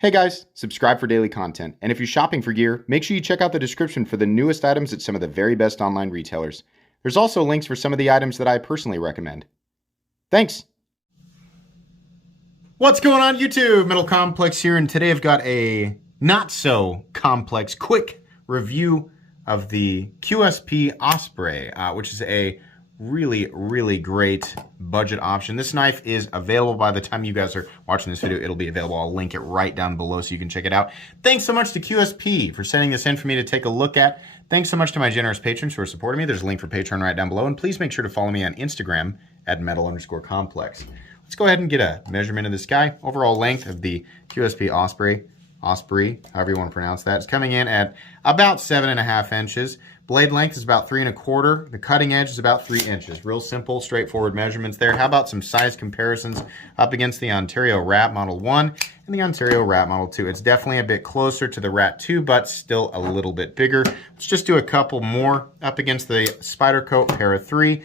Hey guys, subscribe for daily content. And if you're shopping for gear, make sure you check out the description for the newest items at some of the very best online retailers. There's also links for some of the items that I personally recommend. Thanks! What's going on YouTube? Metal Complex here, and today I've got a not so complex quick review of the QSP Osprey, which is a really great budget option. This knife is available by the time you guys are watching this video. It'll be available. I'll link it right down below so you can check it out. Thanks so much to QSP for sending this in for me to take a look at. Thanks so much to my generous patrons who are supporting me. There's a link for Patreon right down below, and please make sure to follow me on Instagram at metal_complex. Let's go ahead and get a measurement of this guy. Overall length of the QSP Osprey, however you want to pronounce that, is coming in at about 7.5 inches. Blade length is about 3 1/4. The cutting edge is about 3 inches. Real simple, straightforward measurements there. How about some size comparisons up against the Ontario Rat Model 1 and the Ontario Rat Model 2? It's definitely a bit closer to the Rat 2, but still a little bit bigger. Let's just do a couple more up against the Spyderco Para 3.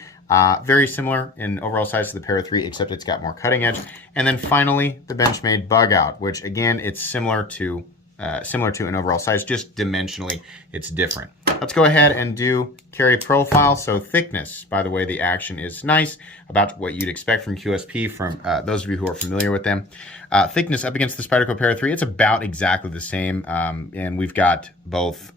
Very similar in overall size to the Para 3, except it's got more cutting edge. And then finally, the Benchmade Bug Out, which again, it's similar to an overall size, just dimensionally, it's different. Let's go ahead and do carry profile. So thickness, by the way, the action is nice, about what you'd expect from QSP, from those of you who are familiar with them. Thickness up against the Spyderco Para 3, it's about exactly the same. And we've got both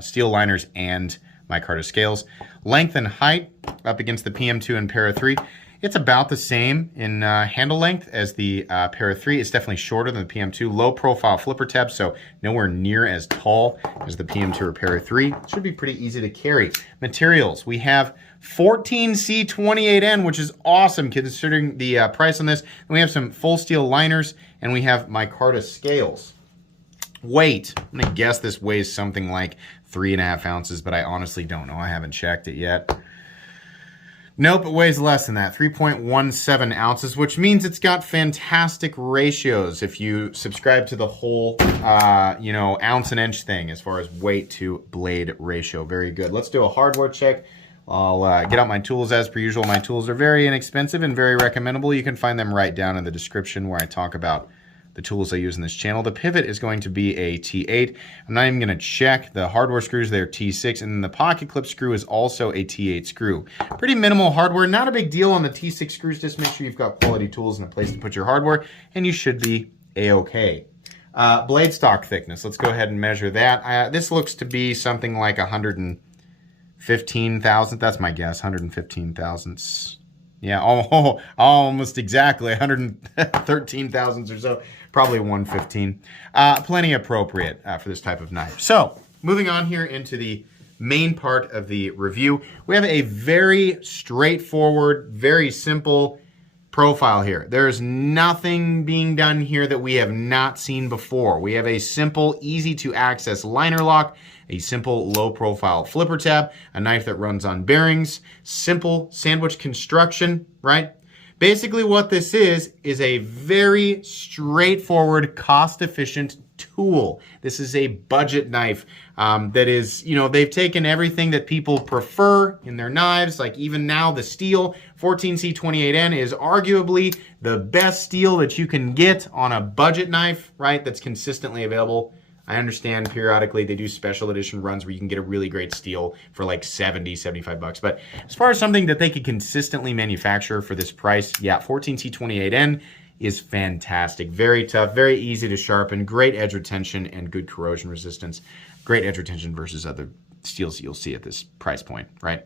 steel liners and micarta scales. Length and height up against the PM2 and Para 3. It's about the same in handle length as the Para 3. It's definitely shorter than the PM2. Low profile flipper tab, so nowhere near as tall as the PM2 or Para 3. Should be pretty easy to carry. Materials, we have 14C28N, which is awesome considering the price on this. And we have some full steel liners, and we have micarta scales. Weight, I'm gonna guess this weighs something like 3.5 ounces, but I honestly don't know. I haven't checked it yet. Nope, it weighs less than that, 3.17 ounces, which means it's got fantastic ratios if you subscribe to the whole, ounce and inch thing as far as weight to blade ratio. Very good. Let's do a hardware check. I'll get out my tools as per usual. My tools are very inexpensive and very recommendable. You can find them right down in the description where I talk about the tools I use in this channel. The pivot is going to be a T8. I'm not even going to check the hardware screws. They're T6, and the pocket clip screw is also a T8 screw. Pretty minimal hardware, not a big deal on the T6 screws. Just make sure you've got quality tools and a place to put your hardware, and you should be a-okay. Blade stock thickness, let's go ahead and measure that. This looks to be something like 115 thousandths. That's my guess, 115 thousandths. Yeah, almost exactly 113 thousandths or so. Probably 115. Plenty appropriate for this type of knife. So, moving on here into the main part of the review, we have a very straightforward, very simple profile here. There's nothing being done here that we have not seen before. We have a simple, easy to access liner lock, a simple low profile flipper tab, a knife that runs on bearings, simple sandwich construction, right? Basically what this is a very straightforward, cost-efficient tool. This is a budget knife that is, they've taken everything that people prefer in their knives, like even now the steel. 14C28N is arguably the best steel that you can get on a budget knife, right, that's consistently available. I understand periodically they do special edition runs where you can get a really great steel for like 70, 75 bucks. But as far as something that they could consistently manufacture for this price, yeah, 14C28N is fantastic. Very tough, very easy to sharpen, great edge retention and good corrosion resistance. Great edge retention versus other steels you'll see at this price point, right?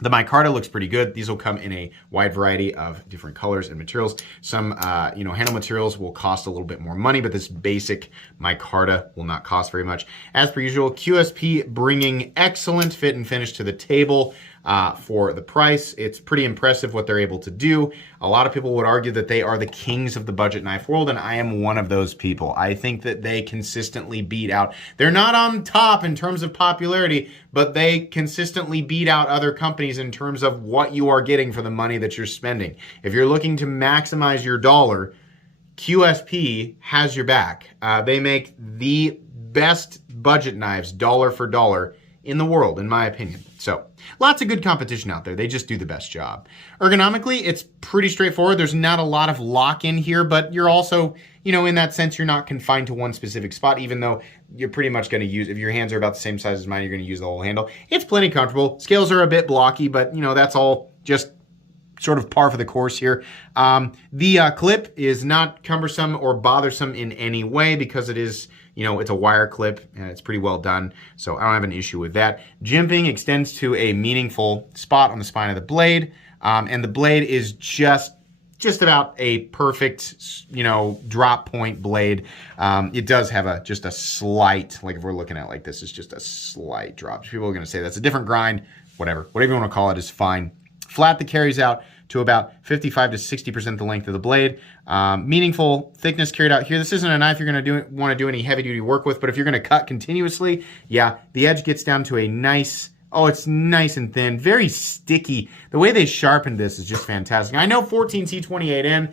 The micarta looks pretty good. These will come in a wide variety of different colors and materials. Some, handle materials will cost a little bit more money, but this basic micarta will not cost very much. As per usual, QSP bringing excellent fit and finish to the table for the price. It's pretty impressive what they're able to do. A lot of people would argue that they are the kings of the budget knife world, and I am one of those people. I think that they consistently beat out. They're not on top in terms of popularity, but they consistently beat out other companies in terms of what you are getting for the money that you're spending. If you're looking to maximize your dollar, QSP has your back. They make the best budget knives, dollar for dollar, in the world, in my opinion. So lots of good competition out there. They just do the best job. Ergonomically, it's pretty straightforward. There's not a lot of lock in here, but you're also, you know, in that sense, you're not confined to one specific spot, even though you're pretty much going to use, if your hands are about the same size as mine, you're going to use the whole handle. It's plenty comfortable. Scales are a bit blocky, but you know, that's all just sort of par for the course here. The clip is not cumbersome or bothersome in any way because it is, you know, it's a wire clip and it's pretty well done. So I don't have an issue with that. Jimping extends to a meaningful spot on the spine of the blade. And the blade is just about a perfect, you know, drop point blade. It does have just a slight, like if we're looking at it like this, it's just a slight drop. People are going to say that's a different grind, whatever you want to call it is fine. Flat that carries out to about 55 to 60% the length of the blade. Meaningful thickness carried out here. This isn't a knife you're going to want to do any heavy duty work with, but if you're going to cut continuously, yeah, the edge gets down to a nice, oh, it's nice and thin, very sticky. The way they sharpened this is just fantastic. I know 14C28N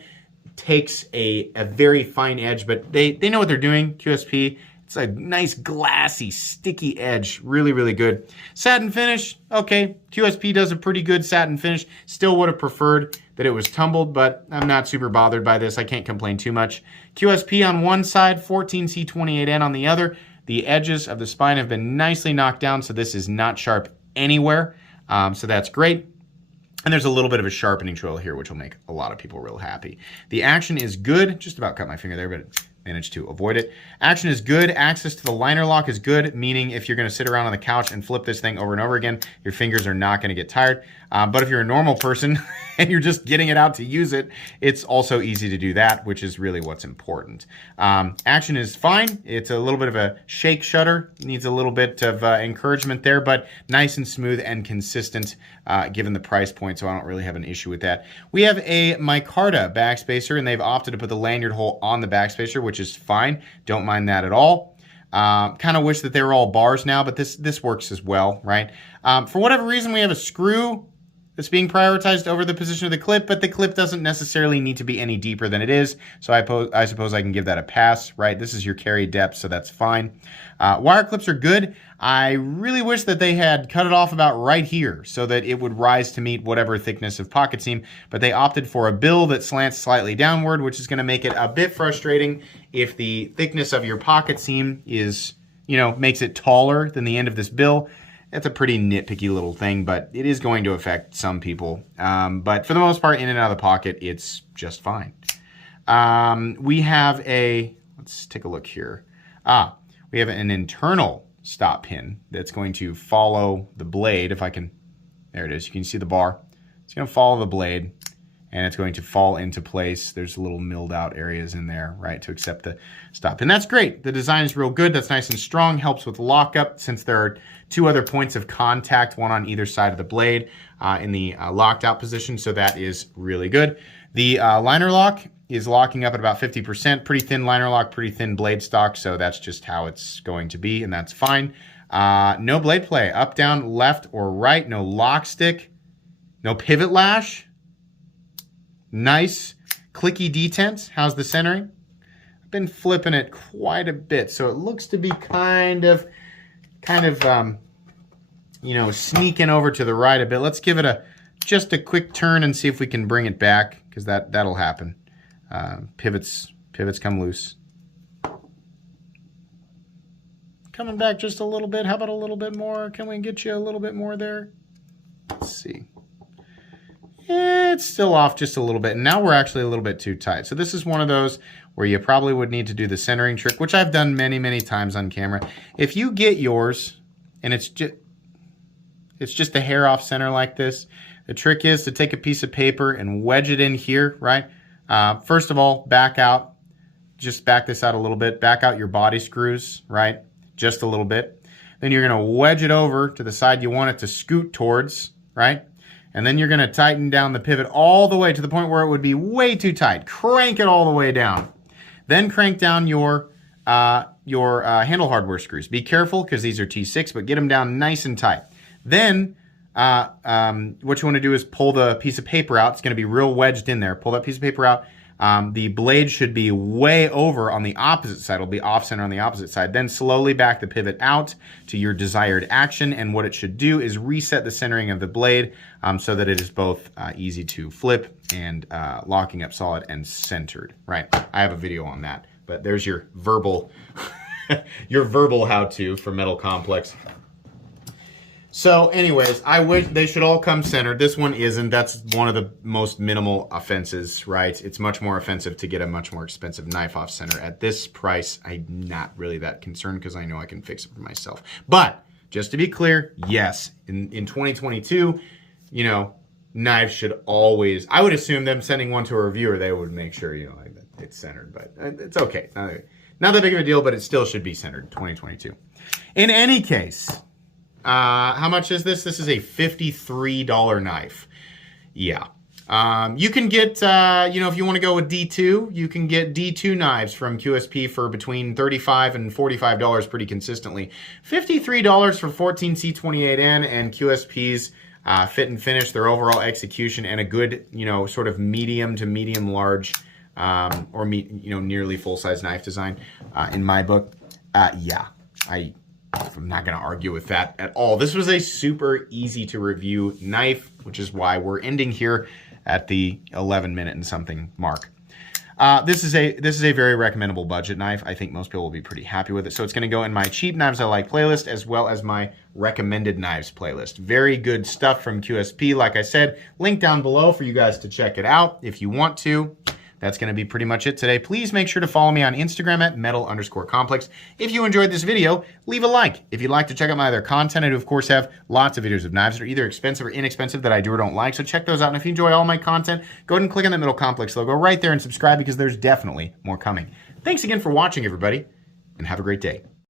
takes a very fine edge, but they know what they're doing, QSP. It's a nice glassy, sticky edge. Really, really good. Satin finish, okay. QSP does a pretty good satin finish. Still would have preferred that it was tumbled, but I'm not super bothered by this. I can't complain too much. QSP on one side, 14C28N on the other. The edges of the spine have been nicely knocked down, so this is not sharp anywhere. So that's great. And there's a little bit of a sharpening trail here, which will make a lot of people real happy. The action is good. Just about cut my finger there, but managed to avoid it. Action is good. Access to the liner lock is good, meaning if you're going to sit around on the couch and flip this thing over and over again, your fingers are not going to get tired. But if you're a normal person and you're just getting it out to use it, it's also easy to do that, which is really what's important. Action is fine. It's a little bit of a shake shutter. Needs a little bit of encouragement there, but nice and smooth and consistent given the price point, so I don't really have an issue with that. We have a micarta backspacer, and they've opted to put the lanyard hole on the backspacer, which is fine. Don't mind that at all. Kind of wish that they were all bars now, but this works as well, right? For whatever reason, we have a screw that's being prioritized over the position of the clip, but the clip doesn't necessarily need to be any deeper than it is, so I suppose I can give that a pass, right? This is your carry depth, so that's fine. Wire clips are good. I really wish that they had cut it off about right here so that it would rise to meet whatever thickness of pocket seam, but they opted for a bill that slants slightly downward, which is going to make it a bit frustrating if the thickness of your pocket seam is, you know, makes it taller than the end of this bill. That's a pretty nitpicky little thing, but it is going to affect some people. But for the most part, in and out of the pocket, it's just fine. We have let's take a look here. We have an internal stop pin that's going to follow the blade. If I can, there it is. You can see the bar. It's going to follow the blade, and it's going to fall into place. There's little milled out areas in there, right, to accept the stop. And that's great. The design is real good. That's nice and strong. Helps with lockup since there are two other points of contact, one on either side of the blade in the locked out position. So that is really good. The liner lock is locking up at about 50%. Pretty thin liner lock, pretty thin blade stock. So that's just how it's going to be, and that's fine. No blade play, up, down, left, or right. No lock stick. No pivot lash. Nice clicky detents. How's the centering? I've been flipping it quite a bit, so it looks to be kind of, you know, sneaking over to the right a bit. Let's give it just a quick turn and see if we can bring it back, because that'll happen. Pivots come loose. Coming back just a little bit. How about a little bit more? Can we get you a little bit more there? Let's see. It's still off just a little bit, and now we're actually a little bit too tight. So this is one of those where you probably would need to do the centering trick, which I've done many, many times on camera. If you get yours and it's just a hair off center like this, the trick is to take a piece of paper and wedge it in here, right? First of all, back out. Just back this out a little bit. Back out your body screws, right? Just a little bit. Then you're going to wedge it over to the side you want it to scoot towards, right? And then you're going to tighten down the pivot all the way to the point where it would be way too tight. Crank it all the way down. Then crank down your handle hardware screws. Be careful because these are T6, but get them down nice and tight. Then what you want to do is pull the piece of paper out. It's going to be real wedged in there. Pull that piece of paper out. The blade should be way over on the opposite side. It'll be off-center on the opposite side. Then slowly back the pivot out to your desired action, and what it should do is reset the centering of the blade so that it is both easy to flip and locking up solid and centered. Right, I have a video on that, but there's your verbal your verbal how-to for Metal Complex. So anyways, I wish they should all come centered. This one isn't. That's one of the most minimal offenses, right? It's much more offensive to get a much more expensive knife off center. At this price, I'm not really that concerned because I know I can fix it for myself. But just to be clear, yes, in 2022, you know, knives should always, I would assume them sending one to a reviewer, they would make sure, you know, like it's centered, but it's okay. Not that big of a deal, but it still should be centered, 2022. In any case, how much is this? This is a $53 knife. Yeah. You can get, you know, if you want to go with D2, you can get D2 knives from QSP for between $35 and $45 pretty consistently. $53 for 14C28N and QSP's fit and finish, their overall execution, and a good, you know, sort of medium to medium large, or you know, nearly full-size knife design, in my book. Yeah, I'm not going to argue with that at all. This was a super easy to review knife, which is why we're ending here at the 11-minute and something mark. This is a very recommendable budget knife. I think most people will be pretty happy with it. So it's going to go in my cheap knives I like playlist as well as my recommended knives playlist. Very good stuff from QSP. Like I said, link down below for you guys to check it out if you want to. That's going to be pretty much it today. Please make sure to follow me on Instagram at metal_complex. If you enjoyed this video, leave a like. If you'd like to check out my other content, I do, of course, have lots of videos of knives that are either expensive or inexpensive that I do or don't like. So check those out. And if you enjoy all my content, go ahead and click on that Metal Complex logo right there and subscribe because there's definitely more coming. Thanks again for watching, everybody, and have a great day.